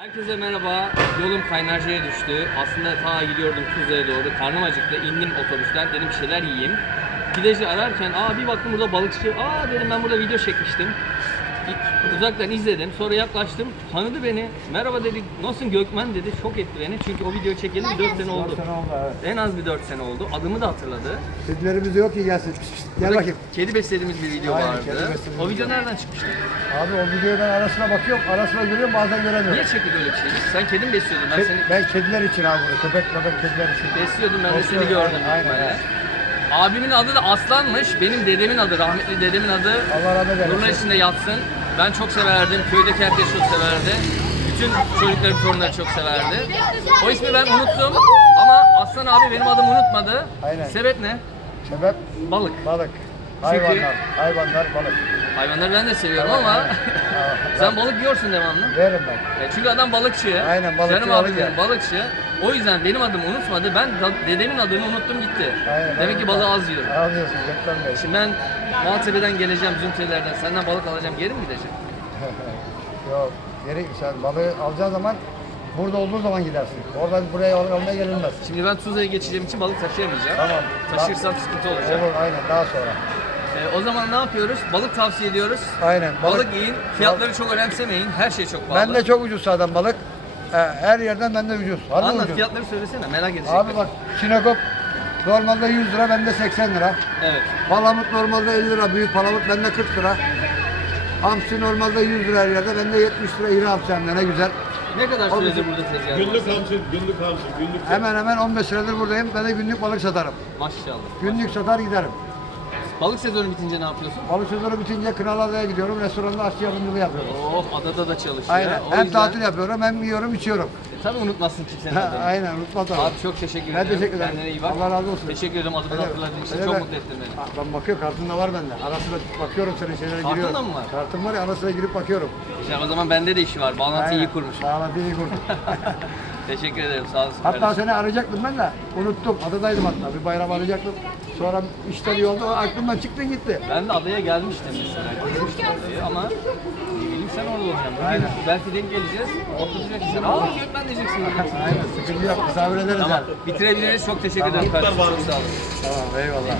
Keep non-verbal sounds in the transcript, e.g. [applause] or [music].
Herkese merhaba. Yolum Kaynarca'ya düştü. Aslında ta gidiyordum Tuzla'ya doğru. Karnım acıktı. İndim otobüsten. Dedim bir şeyler yiyeyim. Pideci ararken aa bir baktım burada balıkçı. Aa dedim ben burada video çekmiştim. İlk Uzaktan izledim. Sonra yaklaştım. Tanıdı beni. Merhaba dedi. Nasılsın Gökmen dedi. Şok etti beni. Çünkü o videoyu çekeli 4 sene oldu. Dört sene oldu evet. En az bir 4 sene oldu. Adımı da hatırladı. Kedilerimiz yok ki gelsin. Pişt, pişt. Gel Burada bakayım. Kedi beslediğimiz bir video Aynen, vardı. beslediğimiz O video video. nereden çıkmıştı? Abi o videoyu ben arasına bakıyorum. Arasına görüyorum bazen göremiyorum. Niye çekti böyle bir şey? Sen kedi mi besliyordun? Ben Ke- seni ben kediler için abi bunu. Köpek köpek kediler için. besliyordum ben de seni Besliyorum, gördüm. aynen, aynen. Abimin adı da Aslan'mış. Benim dedemin adı, rahmetli dedemin adı Allah rahmet Nurlar eylesin. içinde yatsın. Ben çok severdim. Köydeki herkes çok severdi. Bütün çocuklarım, torunları çok severdi. O ismi ben unuttum. Ama Aslan abi benim adımı unutmadı. Aynen. Sebep ne? Sebep Balık. balık. Hayvanlar. Hayvanlar balık. Hayvanları ben de seviyorum ama Aa, [laughs] sen balık yiyorsun devamlı. Veririm ben. E, Çünkü adam balıkçı. Aynen, balıkçı, Canım balık abim benim yer. balıkçı. O yüzden benim adımı unutmadı. Ben da- dedemin adını unuttum gitti. Aynen, Demek ki aynen. balığı az yiyorum. Alıyorsun Gökmen Bey. Şimdi ben Maltepe'den geleceğim, Zümrüt'lerden senden balık alacağım, geri mi gideceğim? [laughs] Yok. Geri sen balığı alacağın zaman burada olduğu zaman gidersin. Oradan buraya balık almaya gelinmez. Şimdi ben Tuzla'ya geçeceğim için balık taşıyamayacağım. Tamam. Taşırsam sıkıntı olacak. Olur aynen daha sonra. Ee, o zaman ne yapıyoruz? Balık tavsiye ediyoruz. Aynen. Balık, yiyin, fiyatları çok önemsemeyin, her şey çok pahalı. Ben de çok ucuz zaten balık. Her yerden bende ucuz. Harbi Anlat ucuz. fiyatları söylesene, merak edecekler. Abi bak çinekop normalde 100 lira bende 80 lira. Evet. Palamut normalde 50 lira büyük palamut bende 40 lira. Hamsi normalde 100 lira her yerde bende 70 lira iri hamsi hem de ne güzel. Ne kadar O süredir bizim- burada tezgah Günlük hamsi, günlük hamsi, günlük Hemen hemen 15 senedir buradayım. Ben de günlük balık satarım. Maşallah. Günlük satar giderim. Balık sezonu bitince ne yapıyorsun? Balık sezonu bitince Kınalıada'ya gidiyorum. Restoranda aşçı yardımcılığı yapıyorum. Oh, adada da çalışıyor. Aynen. O Hem yüzden- tatil yapıyorum hem yiyorum içiyorum. E, tabii unutmazsın kimsenin adını. Aynen unutma tabii. Abi çok teşekkür Ben ederim. teşekkür ederim. Kendine iyi bak. Allah razı olsun. Teşekkür ederim adımı Öyle- hatırladığın için. Çok ben- mutlu ettin beni. Ben bakıyorum kartın da var bende. Ara sıra bakıyorum senin şeylere Kartın giriyorum. da mı var? Kartım var ya ara sıra girip bakıyorum. İşte o zaman bende de işi var. Bağlantıyı iyi kurmuşum. Bağlantı iyi kurdum. [laughs] Teşekkür ederim. Sağ olasın. hatta kardeşim. seni arayacaktım ben de unuttum. Adadaydım hatta. Bir bayram arayacaktım. Sonra işler iyi oldu. Aklımdan çıktın gitti. Ben de adaya gelmiştim mesela. Gezmiştim adayı ama bileyim sen orada olacaksın. Aynen. belki denk geleceğiz. Oturacaksın sen. Aa Gökmen diyeceksin. Aynen sıkıntı yok. Misafir ederiz tamam. yani. Bitirebiliriz. Çok teşekkür ederim Tamam. kardeşim. Çok sağ olun. Tamam eyvallah.